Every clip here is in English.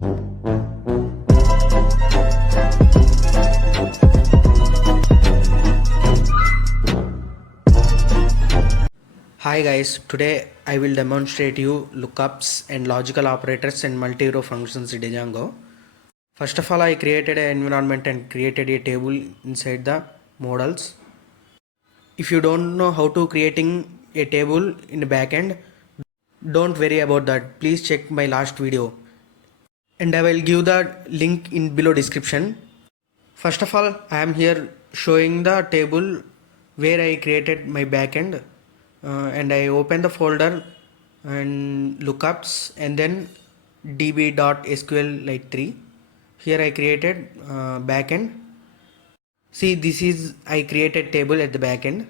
Hi guys, today I will demonstrate you lookups and logical operators and multi-row functions in Django. First of all, I created an environment and created a table inside the models. If you don't know how to creating a table in the backend, don't worry about that. Please check my last video and I will give the link in below description. First of all, I am here showing the table where I created my backend and I open the folder and lookups and then db.sql like 3. Here I created backend. See, this is I created table at the backend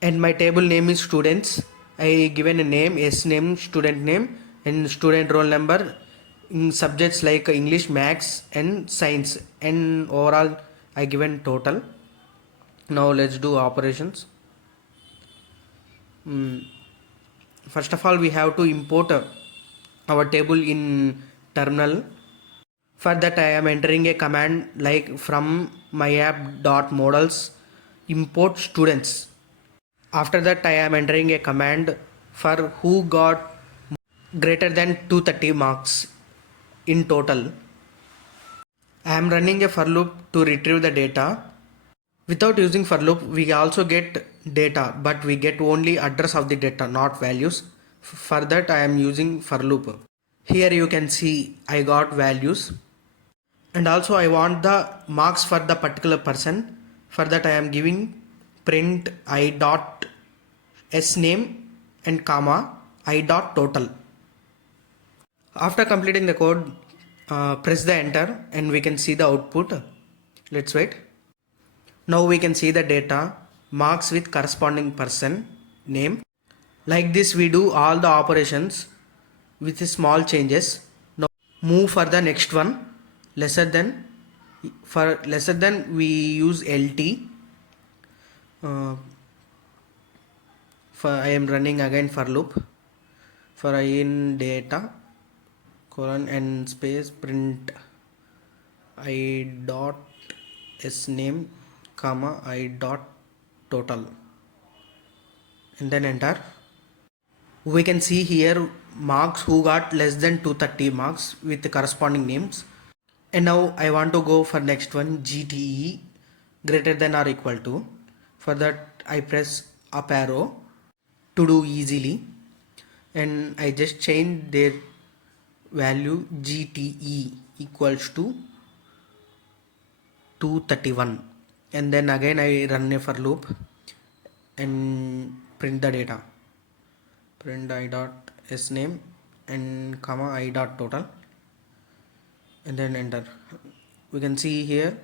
and my table name is students. I given a name, s name, student name and student roll number in subjects like English, Maths and Science, and overall I given total. Now let's do operations. First of all, we have to import our table in terminal. For that I am entering a command like from my app.models import students. After that I am entering a command for who got greater than 230 marks in total. I am running a for loop to retrieve the data. Without using for loop, we also get data, but we get only address of the data, not values. For that I am using for loop. Here you can see I got values. And also I want the marks for the particular person. For that I am giving print I dot s name and comma I dot total. After completing the code, press the enter and we can see the output. Let's wait. Now we can see the data, marks with corresponding person name. Like this we do all the operations with small changes. Now move for the next one. Lesser than, for lesser than we use lt. For I am running again for loop. For I in data colon and space print I dot s name comma I dot total and then enter. We can see here marks who got less than 230 marks with the corresponding names. And now I want to go for next one, GTE greater than or equal to. For that I press up arrow to do easily and I just change their value GTE equals to 231 and then again I run a for loop and print the data, print I dot s name and comma I dot total and then enter. We can see here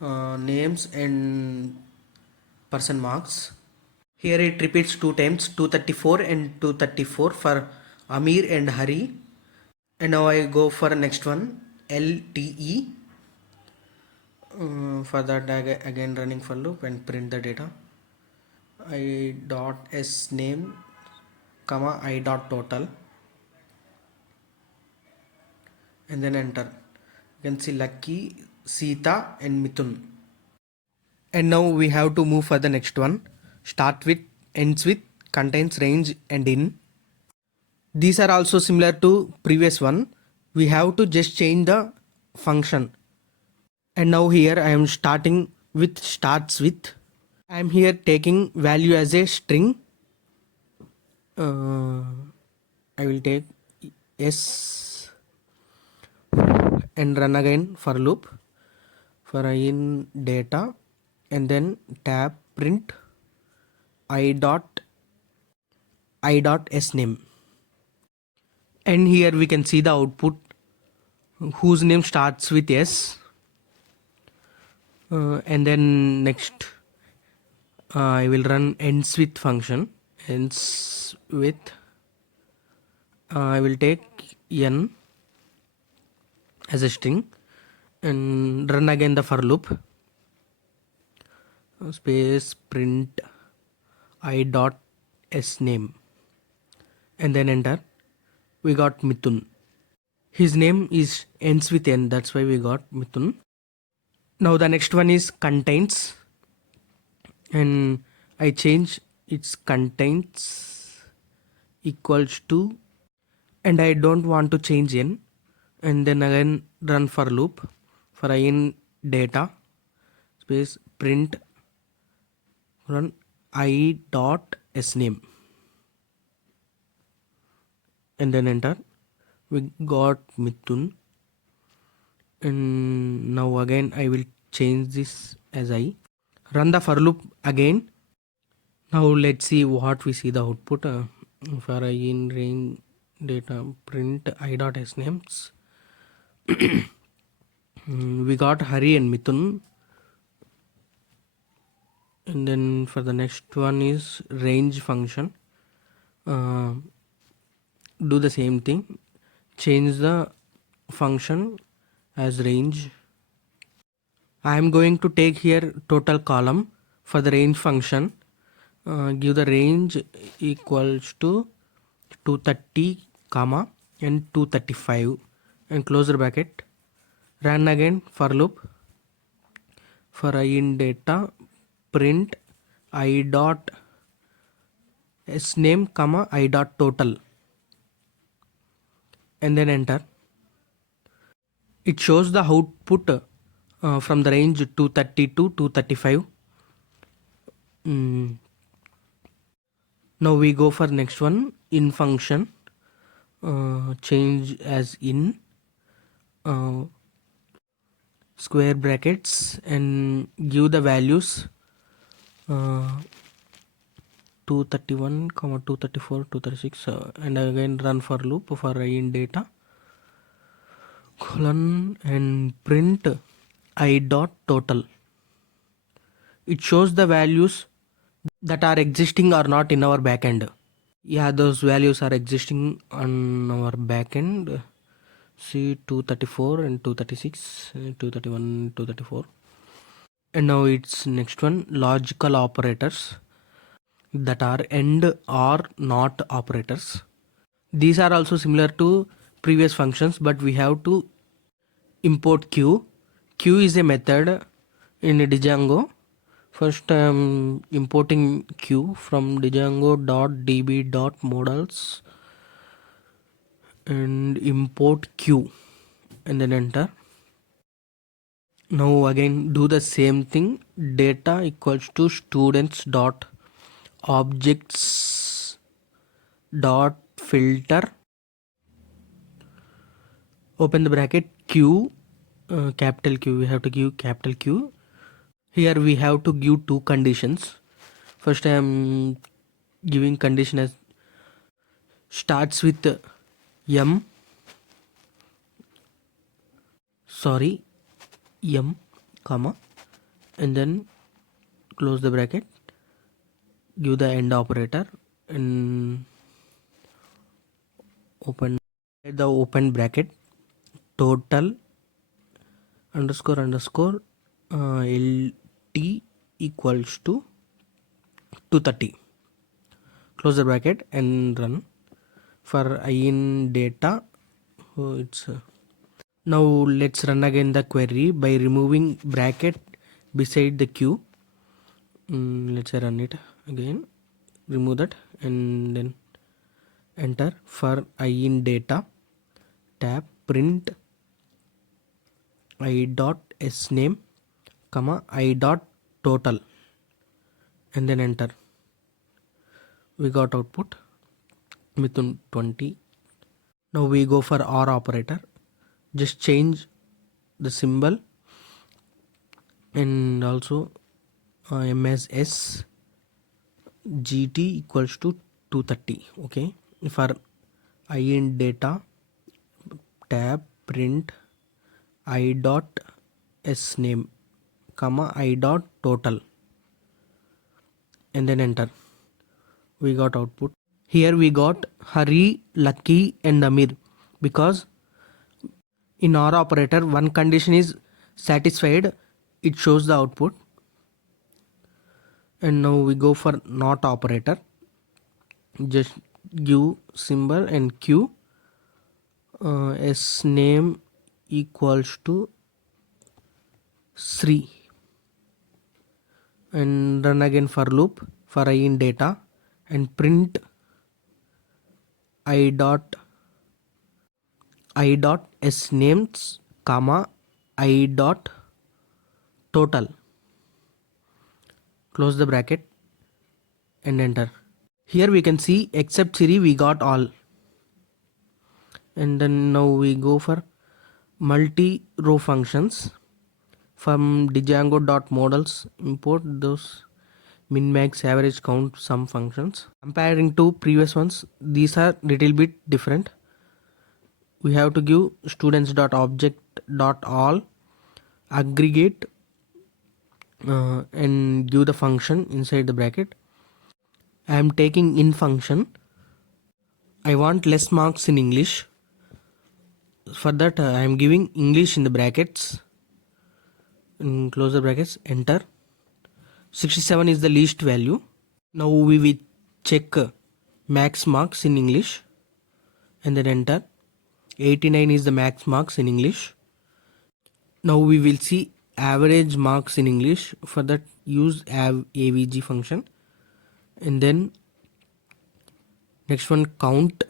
names and person marks. Here it repeats two times, 234 and 234 for Amir and Hari. And now I go for next one, LTE. For that again running for loop and print the data. I dot s name comma I dot total and then enter. You can see Lucky, Sita and Mithun. And now we have to move for the next one. Start with, ends with, contains range and in. These are also similar to previous one. We have to just change the function. And now here I am starting with starts with. I am here taking value as a string. I will take s and run again for loop for in data and then tab print I dot s name. And here we can see the output whose name starts with s. And then next I will run ends with function. Ends with I will take n as a string and run again the for loop. Space print I dot s name and then enter. We got Mithun. His name is ends with N, that's why we got Mithun. Now the next one is contains, and I change its contains equals to, and I don't want to change N, and then again run for loop for I in data space print run I dot sname, and then enter. We got Mithun, and now again I will change this as I run the for loop again. Now let's see what we see the output for I in range data print I dot snames. We got Hari and Mithun, and then for the next one is range function. Do the same thing, change the function as range. I am going to take here total column for the range function. Give the range equals to 230 comma and 235 and close the bracket. Run again for loop for I in data print I dot sname comma I dot total, and then enter. It shows the output from the range 230 to 235. Now we go for next one in function, change as in square brackets and give the values 231 comma 234 236 and again run for loop for I in data colon and print I dot total. It shows the values that are existing or not in our backend. Yeah, those values are existing on our backend. See 234 and 236, 231, 234. And now it's next one, logical operators that are and or not operators. These are also similar to previous functions, but we have to import queue. Queue is a method in Django. First I am importing queue from django.db.modals and import queue and then enter. Now again do the same thing, data equals to students dot objects dot filter, open the bracket, q, capital Q, we have to give capital Q. Here we have to give two conditions. First I am giving condition as starts with m comma and then close the bracket, give the end operator and open the open bracket, total underscore underscore lt equals to 230, close the bracket and run for I in data. It's now let's run again the query by removing bracket beside the queue. Let's run it again, remove that and then enter for I in data tab print I dot sname comma I dot total and then enter. We got output Mithun 20. Now we go for OR operator, just change the symbol and also MSS GT equals to 230. Okay, for I in data tab print I dot sname comma I dot total and then enter. We got output. Here we got Hari, Lucky and Amir, because in OR operator one condition is satisfied, it shows the output. And now we go for not operator, just give symbol and Q, s name equals to Sri, and run again for loop for I in data, and print I dot s names comma I dot total. Close the bracket and enter. Here we can see except Siri we got all. And then now we go for multi row functions. From Django dot models import those min max average count sum functions. Comparing to previous ones, these are little bit different. We have to give students dot object dot all aggregate and give the function inside the bracket. I am taking in function. I want less marks in English. For that I am giving English in the brackets, and close the brackets, enter. 67 is the least value. Now we will check max marks in English and then enter. 89 is the max marks in English. Now we will see average marks in English. For that use avg function, and then next one count.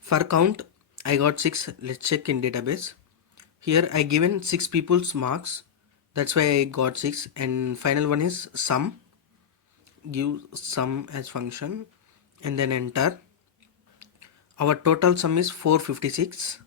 For count I got 6. Let's check in database. Here I given 6 people's marks, that's why I got 6. And final one is sum, give sum as function and then enter. Our total sum is 456.